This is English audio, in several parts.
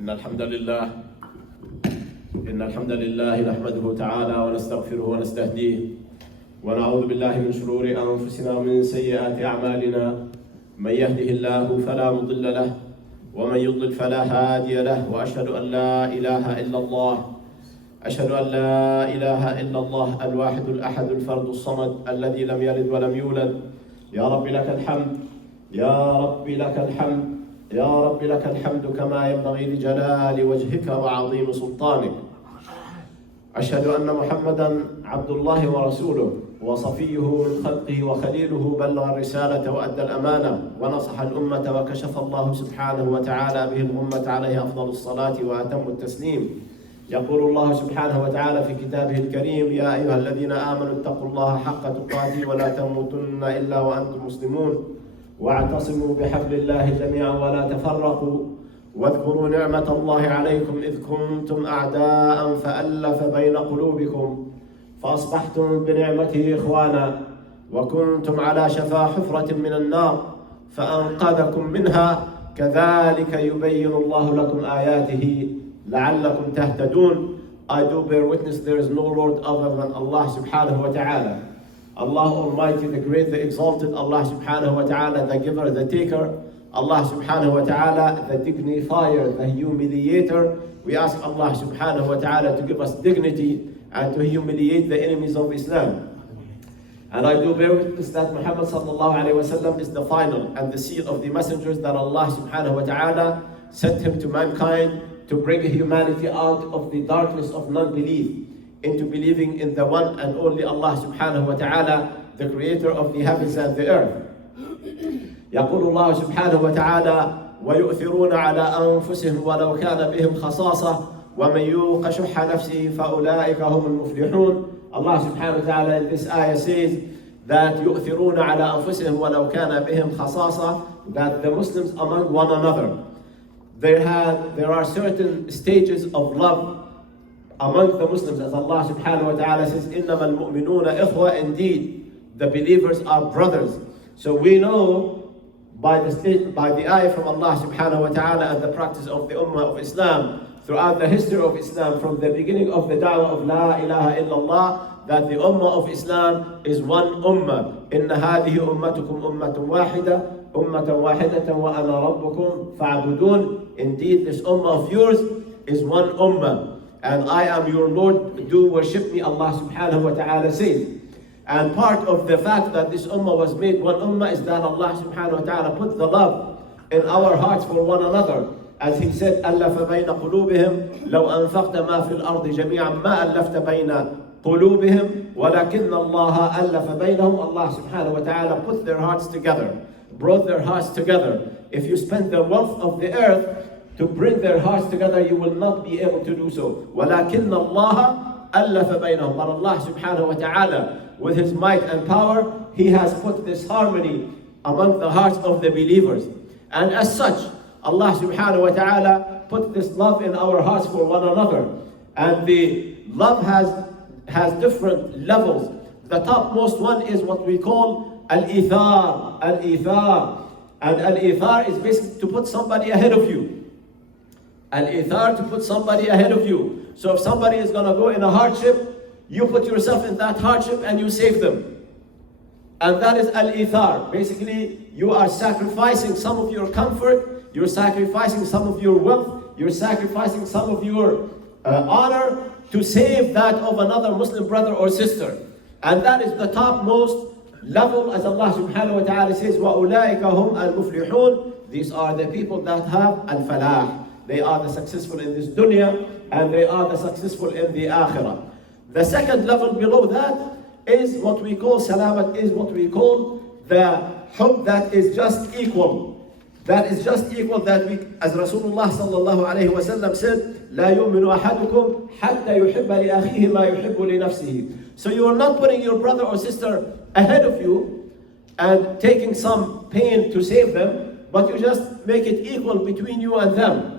إن الحمد لله نحمده تعالى ونستغفره ونستهديه ونعوذ بالله من شرور أنفسنا ومن سيئات أعمالنا. من يهده الله فلا مضل له ومن يضلل فلا هادي له. وأشهد أن لا إله إلا الله الواحد الأحد الفرد الصمد الذي لم يلد ولم يولد. يا رب لك الحمد، يا رب لك الحمد، يا رب لك الحمد كما ينبغي لجلال وجهك وعظيم سلطانك. أشهد أن محمدا عبد الله ورسوله وصفيه من خلقه وخليله، بلغ الرسالة وأدى الأمانة ونصح الأمة وكشف الله سبحانه وتعالى به الغمة، عليه أفضل الصلاة وأتم التسليم. يقول الله سبحانه وتعالى في كتابه الكريم: يا أيها الذين آمنوا اتقوا الله حق تقاته ولا تموتن إلا وأنتم مسلمون واعتصموا بحبل الله جميعا ولا تفرقوا واذكروا نعمة الله عليكم إذ كنتم أعداء فألف بين قلوبكم فأصبحتم بنعمته إخوانا وكنتم على شفا حفرة من النار فأنقذكم منها كذلك يبين الله لكم آياته لعلكم تهتدون. I do bear witness there is no Lord other than Allah subhanahu wa ta'ala. Allah Almighty, the Great, the Exalted, Allah subhanahu wa ta'ala, the Giver, the Taker, Allah subhanahu wa ta'ala, the Dignifier, the Humiliator. We ask Allah subhanahu wa ta'ala to give us dignity and to humiliate the enemies of Islam. And I do bear witness that Muhammad sallallahu alayhi wa sallam is the final and the seal of the messengers that Allah subhanahu wa ta'ala sent him to mankind to bring humanity out of the darkness of non-belief into believing in the one and only Allah subhanahu wa ta'ala, the creator of the heavens and the earth. يقول الله سبحانه وتعالى: ويؤثرون على أنفسهم ولو كان بهم خصاصة ومن يوق شح نفسه فأولئك هم المفلحون. Allah subhanahu wa ta'ala in this ayah says that يؤثرون على أنفسهم ولو كان بهم خصاصة, that the Muslims among one another, there are certain stages of love among the Muslims, as Allah subhanahu wa ta'ala says, إِنَّمَا الْمُؤْمِنُونَ إِخْوَةً. Indeed, the believers are brothers. So we know by the ayah from Allah subhanahu wa ta'ala and the practice of the Ummah of Islam throughout the history of Islam from the beginning of the da'wah of La ilaha illallah, that the Ummah of Islam is one Ummah. إِنَّ هَذِهِ أُمَّتُكُمْ أُمَّةٌ وَاحِدَةٌ وَأَنَا رَبُّكُمْ فَاعْبُدُونَ. Indeed, this Ummah of yours is one Ummah, and I am your Lord, do worship me, Allah subhanahu wa ta'ala says. And part of the fact that this Ummah was made one Ummah is that Allah subhanahu wa ta'ala put the love in our hearts for one another. As He said, أَلَّفَ بَيْنَ قُلُوبِهِمْ لَوْ أَنفَقْتَ مَا فِي الْأَرْضِ جَمِيعًا مَا أَلَّفْتَ بَيْنَ قُلُوبِهِمْ وَلَكِنَّ اللَّهَ أَلَّفَ بَيْنَهُمْ. Allah subhanahu wa ta'ala put their hearts together, brought their hearts together. If you spend the wealth of the earth to bring their hearts together, you will not be able to do so. وَلَكِنَّ اللَّهَ أَلَّفَ بَيْنَهُمْ. But Allah subhanahu wa ta'ala, with His might and power, He has put this harmony among the hearts of the believers. And as such, Allah subhanahu wa ta'ala put this love in our hearts for one another. And the love has different levels. The topmost one is what we call al-ithar. Al-ithar. And al-ithar is basically to put somebody ahead of you. Al-ithar, to put somebody ahead of you. So if somebody is going to go in a hardship, you put yourself in that hardship and you save them. And that is al-ithar. Basically, you are sacrificing some of your comfort, you're sacrificing some of your wealth, you're sacrificing some of your honor to save that of another Muslim brother or sister. And that is the topmost level, as Allah subhanahu wa ta'ala says, وَأُولَٰئِكَ هُمْ الْمُفْلِحُونَ. These are the people that have al-falah. They are the successful in this dunya and they are the successful in the akhirah. The second level below that is what we call salamat, is what we call the hub that is just equal. That is just equal, that we, as Rasulullah sallallahu alayhi wa sallam said, لا يؤمن أحدكم حتى يحب لأخيه ما يحب لنفسه. So you are not putting your brother or sister ahead of you and taking some pain to save them, but you just make it equal between you and them.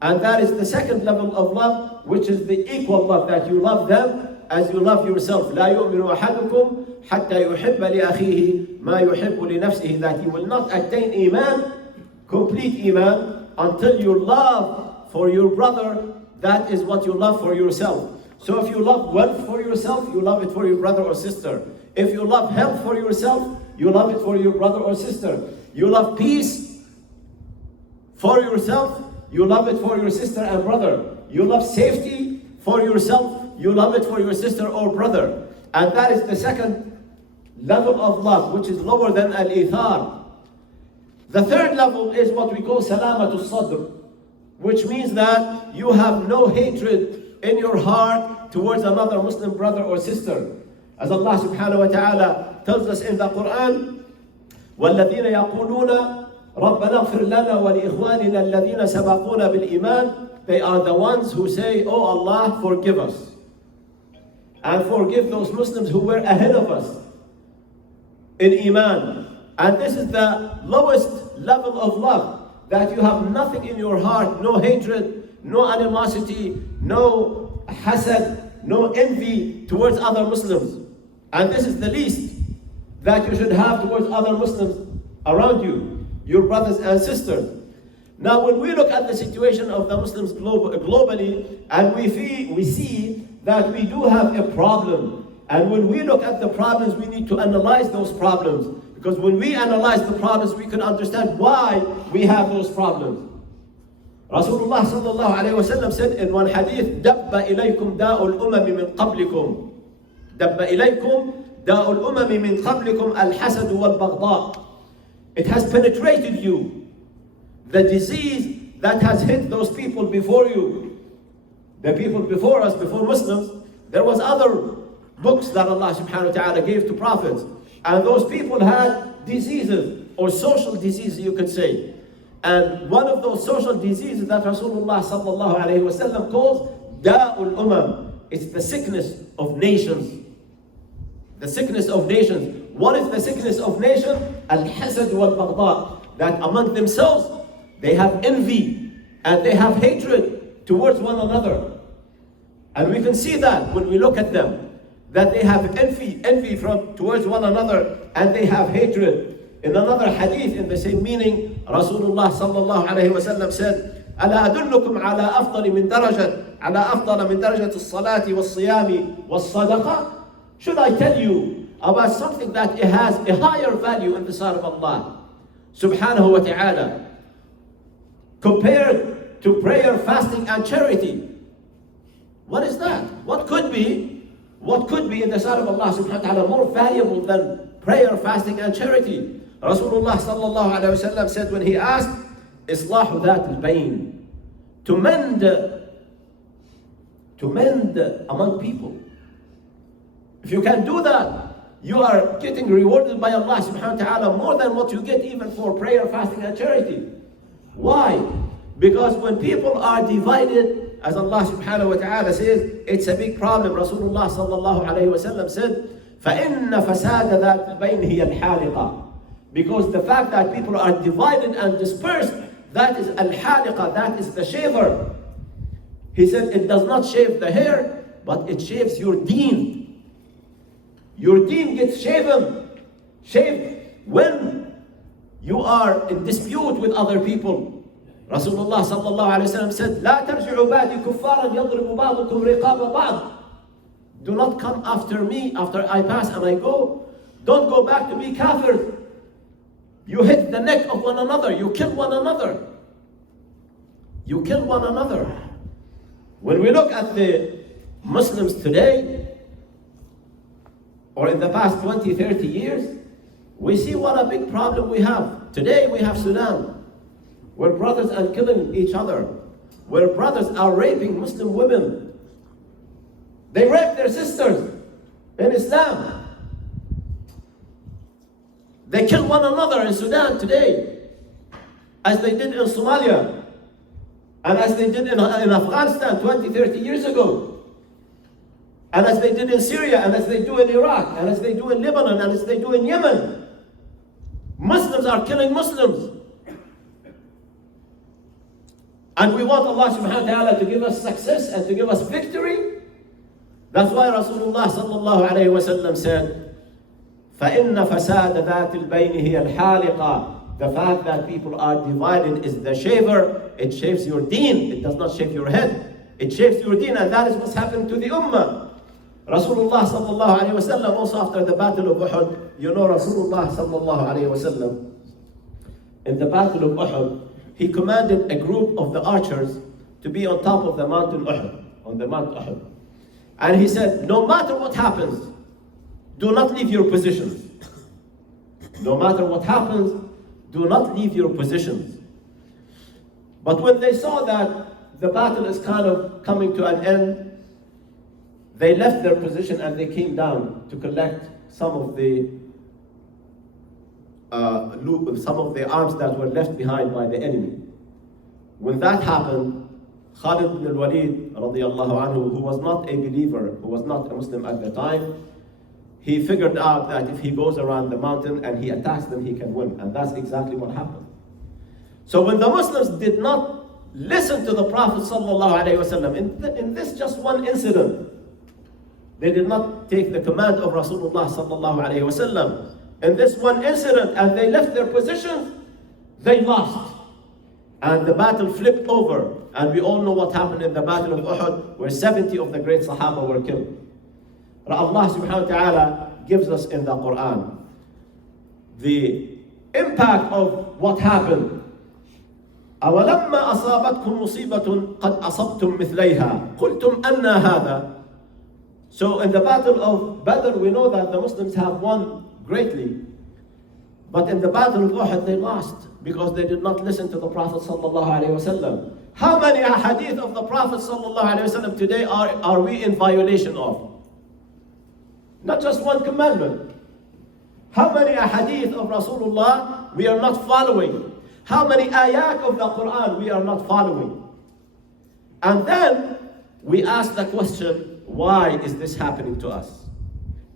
And that is the second level of love, which is the equal love, that you love them as you love yourself. لا يؤمن أحدكم حتى يحب لأخيه ما يحب لنفسه. That you will not attain iman, complete iman, until you love for your brother, that is what you love for yourself. So if you love wealth for yourself, you love it for your brother or sister. If you love health for yourself, you love it for your brother or sister. You love peace for yourself, you love it for your sister and brother. You love safety for yourself, you love it for your sister or brother. And that is the second level of love, which is lower than al-ithar. The third level is what we call salamatul sadr, which means that you have no hatred in your heart towards another Muslim brother or sister. As Allah subhanahu wa ta'ala tells us in the Quran, وَالَّذِينَ يَقُولُونَ رَبَّنَا اغْفِرْ لَنَا وَلِإِخْوَانِنَا الَّذِينَ سَبَقُونَا بِالْإِيمَانِ. They are the ones who say, "Oh Allah, forgive us. And forgive those Muslims who were ahead of us in Iman." And this is the lowest level of love, that you have nothing in your heart, no hatred, no animosity, no hasad, no envy towards other Muslims. And this is the least that you should have towards other Muslims around you, your brothers and sisters. Now, when we look at the situation of the Muslims globally, and we see that we do have a problem, and when we look at the problems, we need to analyze those problems, because when we analyze the problems, we can understand why we have those problems. Rasulullah sallallahu alayhi wa sallam said in one hadith, دَبَّ إِلَيْكُمْ دَاءُ الْأُمَمِ مِنْ قَبْلِكُمْ دَبَّ إِلَيْكُمْ دَاءُ الْأُمَمِ مِنْ قَبْلِكُمْ الْحَسَدُ وَالْبَغْضَاءُ. It has penetrated you. The disease that has hit those people before you, the people before us, before Muslims, there was other books that Allah subhanahu wa ta'ala gave to prophets. And those people had diseases, or social diseases you could say. And one of those social diseases that Rasulullah sallallahu alayhi wa sallam calls Da'ul Umam. It's the sickness of nations. The sickness of nations. What is the sickness of nations? Al-Hasad wal-Baghdad. That among themselves, they have envy and they have hatred towards one another. And we can see that when we look at them, that they have envy towards one another, and they have hatred. In another hadith in the same meaning, Rasulullah sallallahu alayhi wa sallam said, أَلَا أَدُلُّكُمْ عَلَىٰ أَفْضَلِ مِنْ دَرَجَةِ الصَّلَاةِ وَالصِّيَامِ وَالصَّدَقَةِ. Should I tell you about something that it has a higher value in the sight of Allah subhanahu wa ta'ala, compared to prayer, fasting, and charity? What is that? What could be in the sight of Allah subhanahu wa ta'ala more valuable than prayer, fasting, and charity? Rasulullah sallallahu alayhi wa sallam said when he asked, إِصْلَاحُ ذَاتِ الْبَيْنِ, to mend among people. If you can do that, you are getting rewarded by Allah subhanahu wa ta'ala more than what you get even for prayer, fasting, and charity. Why? Because when people are divided, as Allah subhanahu wa ta'ala says, it's a big problem. Rasulullah sallallahu alayhi wa sallam said, فَإِنَّ فَسَادَ ذَاتِ الْبَيْنِ هِيَ الْحَالِقَةِ. Because the fact that people are divided and dispersed, that is al-haliqa, that is the shaver. He said it does not shave the hair, but it shaves your deen. Your deen gets shaved when you are in dispute with other people. Rasulullah sallallahu alayhi wa sallam said, لا ترجعوا بعدي كفارا يضرب بعضكم رقاب بعض. Do not come after me, after I pass and I go. Don't go back to be kafir. You hit the neck of one another. You kill one another. You kill one another. When we look at the Muslims today, or in the past 20, 30 years, we see what a big problem we have. Today we have Sudan, where brothers are killing each other, where brothers are raping Muslim women. They rape their sisters in Islam. They kill one another in Sudan today, as they did in Somalia, and as they did in Afghanistan 20, 30 years ago, and as they did in Syria, and as they do in Iraq, and as they do in Lebanon, and as they do in Yemen. Muslims are killing Muslims. And we want Allah subhanahu wa ta'ala to give us success and to give us victory. That's why Rasulullah sallallahu alayhi wa sallam said, فَإِنَّ فَسَادَ ذَاتِ الْبَيْنِ هِيَ الْحَالِقَةِ. The fact that people are divided is the shaver. It shaves your deen. It does not shave your head. It shaves your deen, and that is what's happened to the ummah. Rasulullah sallallahu alayhi wa sallam, also after the battle of Uhud, you know Rasulullah sallallahu alayhi wa sallam, in the battle of Uhud, he commanded a group of the archers to be on top of the mountain Uhud, on the Mount Uhud. And he said, no matter what happens, do not leave your positions. No matter what happens, do not leave your positions. But when they saw that the battle is kind of coming to an end, they left their position and they came down to collect some of the arms that were left behind by the enemy. When that happened, Khalid ibn al-Walid radiallahu anhu, who was not a believer, who was not a Muslim at the time, he figured out that if he goes around the mountain and he attacks them, he can win. And that's exactly what happened. So when the Muslims did not listen to the Prophet sallallahu alaihi wasallam, in this just one incident, they did not take the command of Rasulullah sallallahu alaihi wasallam. In this one incident, and they left their positions, they lost. And the battle flipped over. And we all know what happened in the battle of Uhud, where 70 of the great Sahaba were killed. Allah subhanahu wa ta'ala gives us in the Quran the impact of what happened. أَوَلَمَّا أَصَابَتْكُمْ مُصِيبَةٌ قَدْ أَصَبْتُمْ مِثْلَيْهَا قُلْتُمْ أَنَّا هَذَا. So in the battle of Badr, we know that the Muslims have won greatly. But in the battle of Uhud, they lost because they did not listen to the Prophet sallallahu alaihi wasallam. How many ahadith of the Prophet sallallahu alaihi wasallam today are we in violation of? Not just one commandment. How many ahadith of Rasulullah we are not following? How many ayat of the Quran we are not following? And then we ask the question, why is this happening to us?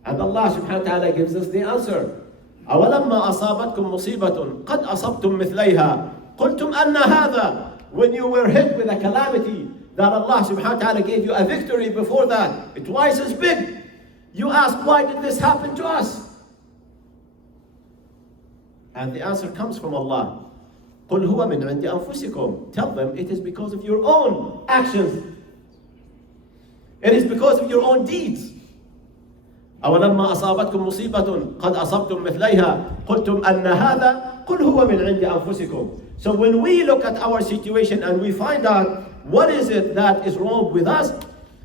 And Allah subhanahu wa ta'ala gives us the answer. أَوَلَمَّا أَصَابَتْكُمْ مُصِيبَةٌ قَدْ أَصَبْتُمْ مِثْلَيْهَا قُلْتُمْ أَنَّ هَذَا. When you were hit with a calamity that Allah subhanahu wa ta'ala gave you a victory before that, twice as big, you ask, why did this happen to us? And the answer comes from Allah. قُلْ هُوَ مِنْ عِنْدِ أَنفُسِكُمْ. Tell them it is because of your own actions. It is because of your own deeds. أَوَلَمَّا أَصَابَتْكُمْ مُصِيبَةٌ قَدْ أَصَبْتُمْ مِثْلَيْهَا قُلْتُمْ أَنَّ هَذَا قُلْ هُوَ مِنْ عِنْدِ أَنفُسِكُمْ. So when we look at our situation and we find out what is it that is wrong with us,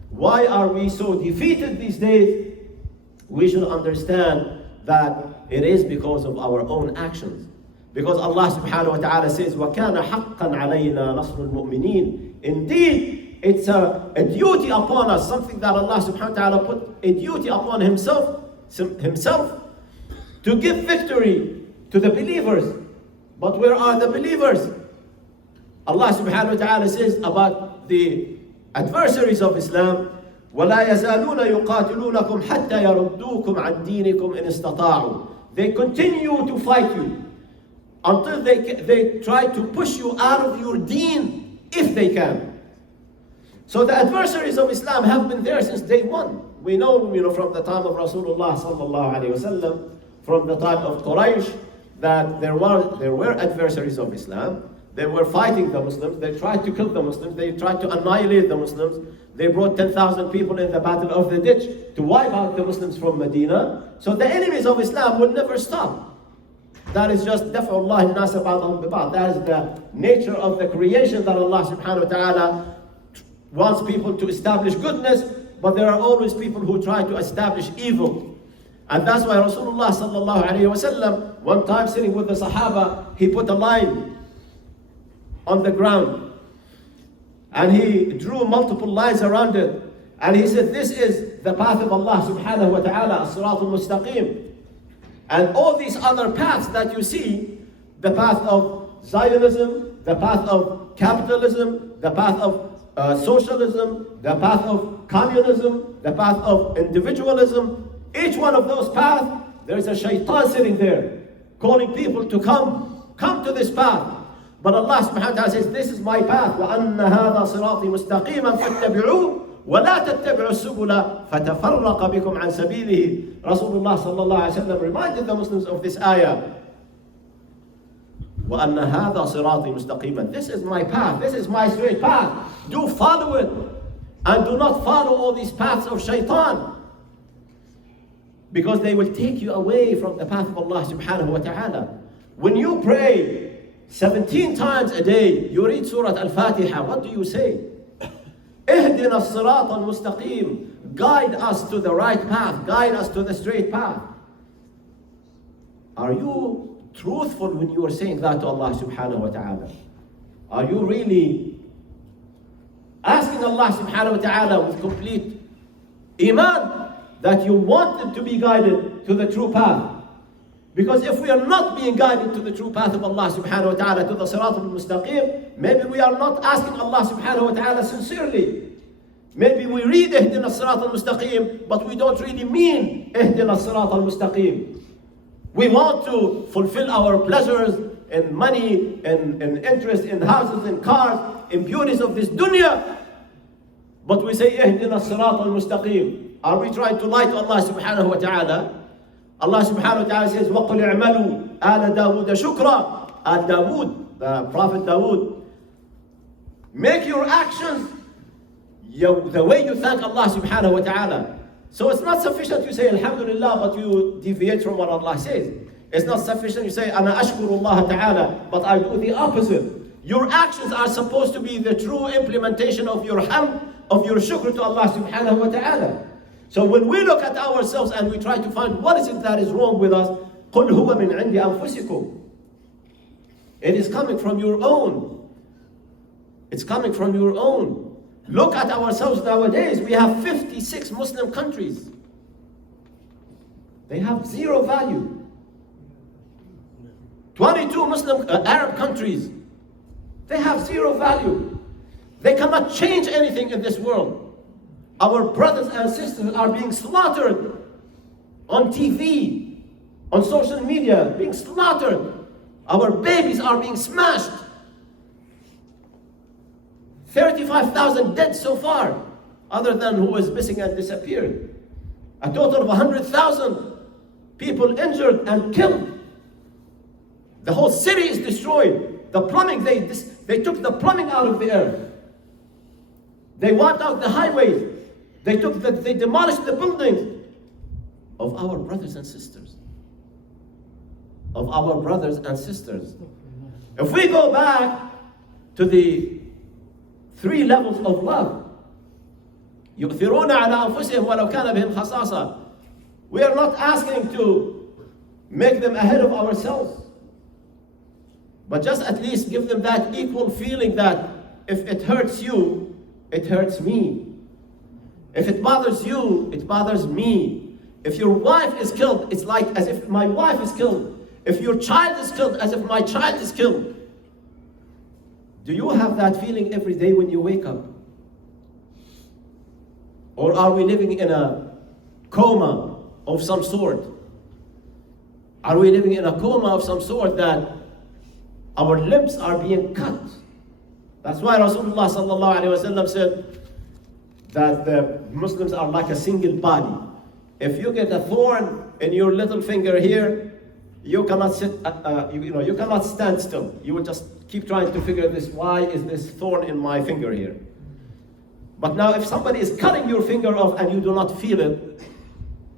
why are we so defeated these days, we should understand that it is because of our own actions. Because Allah subhanahu wa ta'ala says, وَكَانَ حَقًّا عَلَيْنَا نَصْرُ الْمُؤْمِنِينَ. Indeed, it's a duty upon us, something that Allah subhanahu wa ta'ala put a duty upon himself to give victory to the believers. But where are the believers? Allah subhanahu wa ta'ala says about the adversaries of Islam, وَلَا يَزَالُونَ يُقَاتِلُونَكُمْ حَتَّى يَرُدُّوكُمْ عَنْ دِينِكُمْ إِنِ اسْتَطَاعُوا. They continue to fight you until they try to push you out of your deen, if they can. So the adversaries of Islam have been there since day one. We know from the time of Rasulullah sallallahu alaihi wasallam, from the time of Quraysh, that there were adversaries of Islam. They were fighting the Muslims. They tried to kill the Muslims. They tried to annihilate the Muslims. They brought 10,000 people in the Battle of the Ditch to wipe out the Muslims from Medina. So the enemies of Islam would never stop. That is just daf'ullah an-nas ba'dahum bi ba'd. That is the nature of the creation, that Allah subhanahu wa ta'ala wants people to establish goodness, but there are always people who try to establish evil. And that's why Rasulullah sallallahu alayhi wa sallam, one time sitting with the Sahaba, he put a line on the ground and he drew multiple lines around it, and he said, this is the path of Allah subhanahu wa ta'ala, as-sirat al-mustaqim. And all these other paths that you see, the path of Zionism, the path of capitalism, the path of socialism, the path of communism, the path of individualism, each one of those paths, there is a shaitan sitting there calling people to come to this path. But Allah subhanahu wa ta'ala says, this is my path. وَأَنَّ هَذَا صِرَاطِي مُسْتَقِيمًا فَاتَّبِعُوهُ وَلَا تَتَّبِعُوا السُّبُلَ فَتَفَرَّقَ بِكُمْ عَنْ سَبِيلِهِ. Rasulullah sallallahu alayhi wa sallam reminded the Muslims of this ayah. وَأَنَّ هَذَا صِرَاطِي مُسْتَقِيمًا. This is my path, this is my straight path. Do follow it. And do not follow all these paths of shaitan. Because they will take you away from the path of Allah subhanahu wa ta'ala. When you pray 17 times a day, you read Surah Al-Fatiha, what do you say? اهدنا الصراط المستقيم. Guide us to the right path. Guide us to the straight path. Are you truthful when you are saying that to Allah subhanahu wa ta'ala? Are you really asking Allah subhanahu wa ta'ala with complete iman that you want them to be guided to the true path? Because if we are not being guided to the true path of Allah subhanahu wa ta'ala, to the sirat al-mustaqim, maybe we are not asking Allah subhanahu wa ta'ala sincerely. Maybe we read ihdina sirat al-mustaqim, but we don't really mean ihdina sirat al-mustaqim. We want to fulfill our pleasures in money, in interest, in houses, in cars, in beauties of this dunya. But we say ihdina sirat al-mustaqim. Are we trying to lie to Allah subhanahu wa ta'ala? Allah subhanahu wa ta'ala says, وَقُلْ اعْمَلُوا آلَ دَاوُودَ شُكْرًا. Dawood, the Prophet Dawood, make your actions the way you thank Allah subhanahu wa ta'ala. So it's not sufficient you say Alhamdulillah, but you deviate from what Allah says. It's not sufficient you say Ana ashkurullah ta'ala, but I do the opposite. Your actions are supposed to be the true implementation of your hamd, of your shukr to Allah subhanahu wa ta'ala. So when we look at ourselves and we try to find what is it that is wrong with us, قُلْ هُوَ مِنْ عِنْدِ أَنفُسِكُمْ. It is coming from your own. It's coming from your own. Look at ourselves nowadays. We have 56 Muslim countries. They have zero value. 22 Muslim Arab countries. They have zero value. They cannot change anything in this world. Our brothers and sisters are being slaughtered on TV, on social media, being slaughtered. Our babies are being smashed. 35,000 dead so far, other than who was missing and disappeared. A total of 100,000 people injured and killed. The whole city is destroyed. The plumbing, they took the plumbing out of the earth. They wiped out the highways. They demolished the buildings of our brothers and sisters. Of our brothers and sisters. If we go back to the 3 levels of love, يؤثرون على أنفسهم ولو كان بهم خصاصة. We are not asking to make them ahead of ourselves, but just at least give them that equal feeling that if it hurts you, it hurts me. If it bothers you, it bothers me. If your wife is killed, it's like as if my wife is killed. If your child is killed, as if my child is killed. Do you have that feeling every day when you wake up? Or are we living in a coma of some sort? Are we living in a coma of some sort that our limbs are being cut? That's why Rasulullah sallallahu alaihi wasallam said that the Muslims are like a single body. If you get a thorn in your little finger here, you cannot you cannot stand still. You will just keep trying to figure this. Why is this thorn in my finger here? But now, if somebody is cutting your finger off and you do not feel it,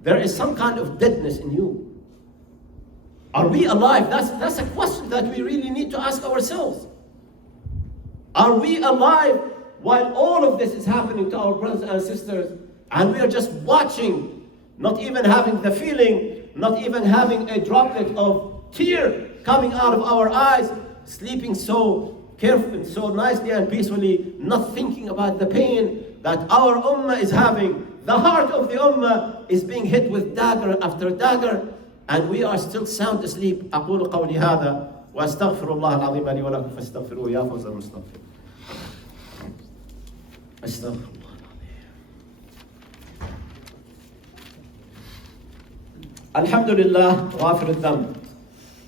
there is some kind of deadness in you. Are we alive? That's a question that we really need to ask ourselves. Are we alive while all of this is happening to our brothers and sisters, and we are just watching, not even having the feeling, not even having a droplet of tear coming out of our eyes, sleeping so carefully, so nicely and peacefully, not thinking about the pain that our ummah is having. The heart of the ummah is being hit with dagger after dagger, and we are still sound asleep. أقول قولي هذا وأستغفر الله العظيم لي ولكم فاستغفروه يا فوز المستغفر. أستغفر الله العظيم. الحمد لله غافر الذنب.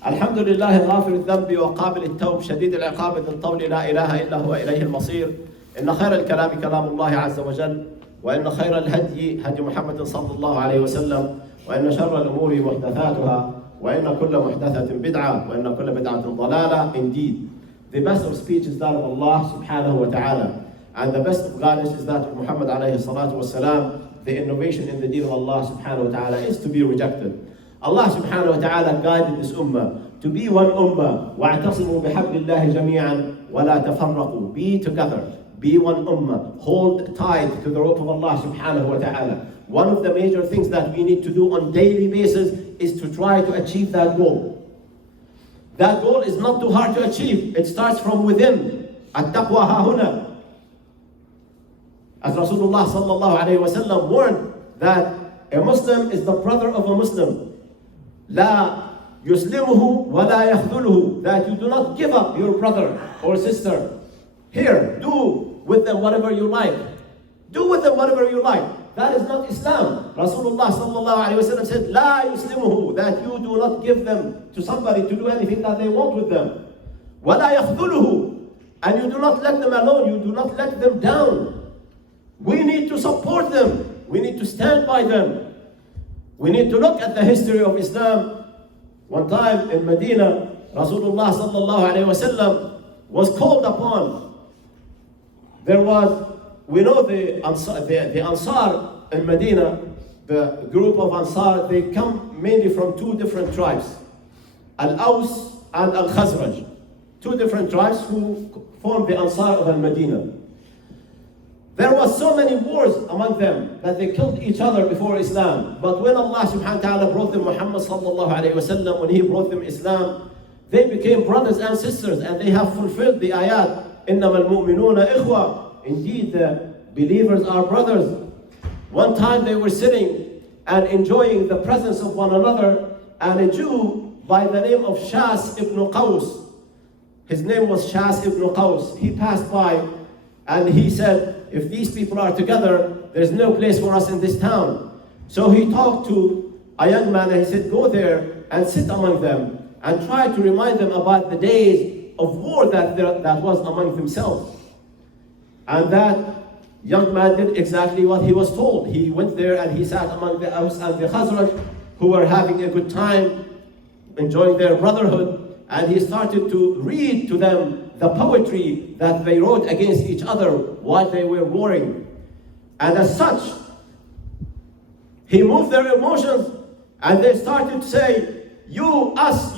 الحمد لله غافر الذنب وقابل التوب شديد العقاب ذي الطول لا إله إلا هو إليه المصير. إن خير الكلام كلام الله عز وجل، وإن خير الهدي هدي محمد صلى الله عليه وسلم، وإن شر الأمور محدثاتها، وإن كل محدثة بدعة وإن كل بدعة ضلالة. Indeed, the best of speech is that of Allah subhanahu wa ta'ala, and the best of guidance is that of Muhammad alayhi salatu wasalam. The innovation in the deen of Allah subhanahu wa ta'ala is to be rejected. Allah subhanahu wa ta'ala guided this ummah to be one ummah. وَاعْتَصِمُوا بِحَبْلِ اللَّهِ جَمِيعًا وَلَا تَفَرَّقُوا. Be together, be one ummah, hold tight to the rope of Allah subhanahu wa ta'ala. One of the major things that we need to do on a daily basis is to try to achieve that goal. That goal is not too hard to achieve. It starts from within. التقوى ها هنا. As Rasulullah sallallahu alayhi wa sallam warned that a Muslim is the brother of a Muslim. لا يسلمه ولا يخذله. That you do not give up your brother or sister. Here, do with them whatever you like. Do with them whatever you like. That is not Islam. Rasulullah sallallahu alayhi wa sallam said, لا يسلمه. That you do not give them to somebody to do anything that they want with them. ولا يخذله. And you do not let them alone. You do not let them down. We need to support them. We need to stand by them. We need to look at the history of Islam. One time in Medina, Rasulullah sallallahu alayhi wa sallam was called upon. There was, we know the Ansar in Medina, the group of Ansar, they come mainly from two different tribes, Al-Aws and Al-Khazraj. Two different tribes who formed the Ansar of Al-Medina. There was so many wars among them that they killed each other before Islam. But when Allah subhanahu wa ta'ala brought them Muhammad sallallahu alayhi wa sallam, when he brought them Islam, they became brothers and sisters, and they have fulfilled the ayat, إِنَّمَا الْمُؤْمِنُونَ إِخْوَةً. Indeed, the believers are brothers. One time they were sitting and enjoying the presence of one another, and a Jew by the name of Shas ibn Qaws, his name was Shas ibn Qaws, he passed by and he said, if these people are together, there's no place for us in this town. So he talked to a young man and he said, go there and sit among them and try to remind them about the days of war that was among themselves. And that young man did exactly what he was told. He went there and he sat among the Aws and the Khazraj, who were having a good time, enjoying their brotherhood, and he started to read to them the poetry that they wrote against each other while they were warring. And as such, he moved their emotions, and they started to say, you, us,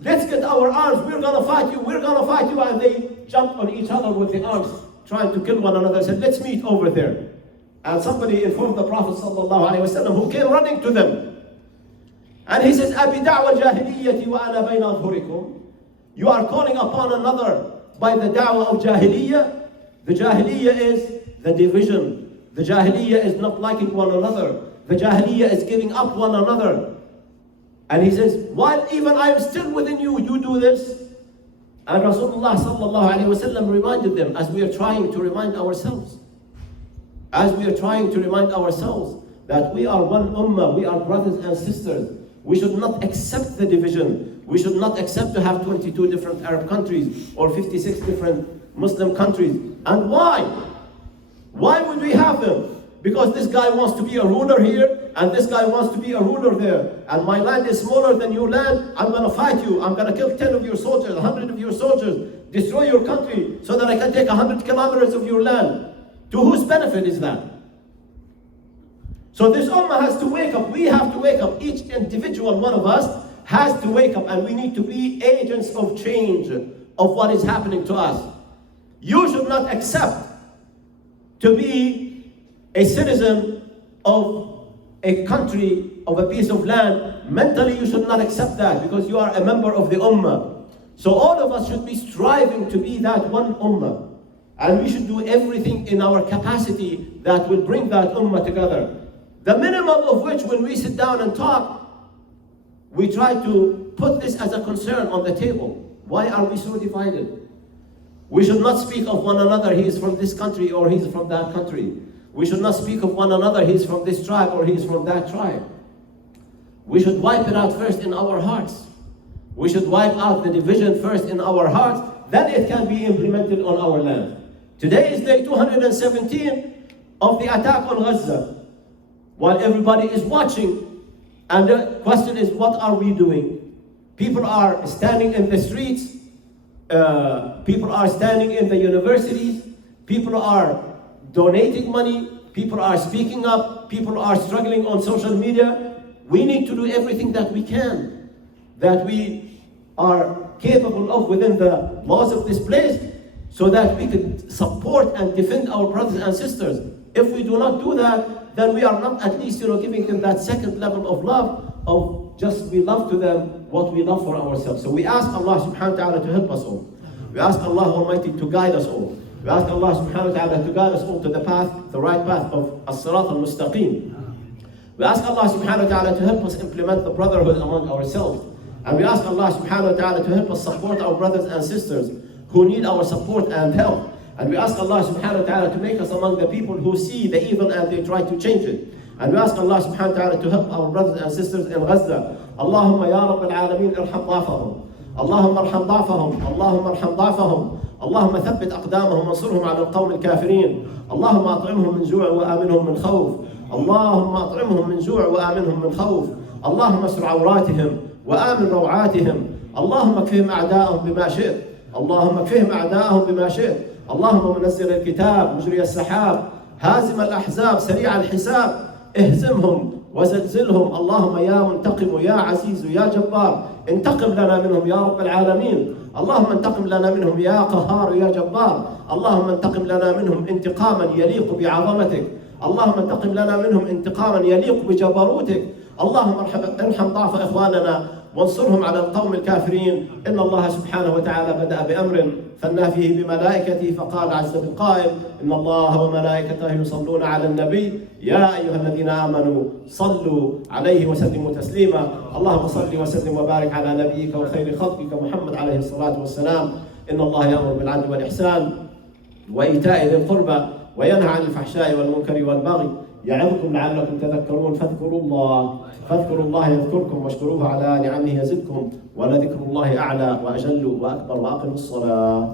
let's get our arms, we're gonna fight you. And they jumped on each other with the arms, trying to kill one another, said, let's meet over there. And somebody informed the Prophet sallallahu alaihi wasallam, who came running to them. And he says, أَبِي دَعْوَ الْجَاهِلِيَّةِ وَأَنَا بَيْنَ أَظْهُرِكُمْ. You are calling upon another by the da'wah of Jahiliyyah. The Jahiliyyah is the division. The Jahiliyyah is not liking one another. The Jahiliyyah is giving up one another. And he says, while even I am still within you, you do this. And Rasulullah sallallahu alayhi wa sallam reminded them, as we are trying to remind ourselves, that we are one ummah, we are brothers and sisters. We should not accept the division. We should not accept to have 22 different Arab countries or 56 different Muslim countries. And why? Why would we have them? Because this guy wants to be a ruler here, and this guy wants to be a ruler there. And my land is smaller than your land. I'm going to fight you. I'm going to kill 10 of your soldiers, 100 of your soldiers, destroy your country so that I can take 100 kilometers of your land. To whose benefit is that? So this ummah has to wake up. We have to wake up. Each individual one of us has to wake up, and we need to be agents of change of what is happening to us. You should not accept to be a citizen of a country, of a piece of land. Mentally, you should not accept that, because you are a member of the ummah. So all of us should be striving to be that one ummah. And we should do everything in our capacity that will bring that ummah together. The minimum of which, when we sit down and talk, we try to put this as a concern on the table. Why are we so divided? We should not speak of one another, he is from this country or he is from that country. We should not speak of one another, he is from this tribe or he is from that tribe. We should wipe it out first in our hearts. We should wipe out the division first in our hearts, then it can be implemented on our land. Today is day 217 of the attack on Gaza. While everybody is watching, And the question is, what are we doing? People are standing in the streets, people are standing in the universities, people are donating money, people are speaking up, people are struggling on social media. We need to do everything that we can, that we are capable of within the laws of this place, so that we can support and defend our brothers and sisters. If we do not do that, then we are not at least giving them that second level of love, of just we love to them what we love for ourselves. So we ask Allah subhanahu wa ta'ala to help us all. We ask Allah Almighty to guide us all. We ask Allah subhanahu wa ta'ala to guide us all to the path, the right path of as-sirat al-mustaqim. We ask Allah subhanahu wa ta'ala to help us implement the brotherhood among ourselves. And we ask Allah subhanahu wa ta'ala to help us support our brothers and sisters who need our support and help. And we ask Allah subhanahu wa ta'ala to make us among the people who see the evil and they try to change it. And we ask Allah subhanahu wa ta'ala to help our brothers and sisters in Gaza. Allahumma ya Rabb al-Alameen irham ضعفهم. Allahumma arham ضعفهم. Allahumma arham ضعفهم. اللهم ثبت أقدامهم وانصرهم على القوم الكافرين. اللهم أطعمهم من جوع وآمنهم من خوف. اللهم أطعمهم من جوع وآمنهم من خوف. اللهم استر عوراتهم وآمن روعاتهم. اللهم اكفهم أعداءهم بما شئت. اللهم اكفهم أعداءهم بما شئت. اللهم منزل الكتاب مجري السحاب هازم الأحزاب سريع الحساب اهزمهم وزلزلهم. اللهم يا منتقم يا عزيز يا جبار انتقم لنا منهم يا رب العالمين. اللهم انتقم لنا منهم يا قهار يا جبار. اللهم انتقم لنا منهم انتقاما يليق بعظمتك. اللهم انتقم لنا منهم انتقاما يليق بجبروتك. اللهم ارحم ضعف إخواننا وانصرهم على القوم الكافرين. إن الله سبحانه وتعالى بدأ بأمر ثنى فيه بملائكته فقال عز من قائل إن الله وملائكته يصلون على النبي يا أيها الذين آمنوا صلوا عليه وسلموا تسليما. اللهم صل وسلم وبارك على نبيك وخير خلقك محمد عليه الصلاة والسلام. إن الله يأمر بالعدل والإحسان وإيتاء ذي القربى وينهى عن الفحشاء والمنكر والبغي يعظكم لعلكم تذكرون. فاذكروا الله يذكركم واشكروه على نعمه يزدكم ولذكر الله أعلى وأجل وأكبر وأقم الصلاة.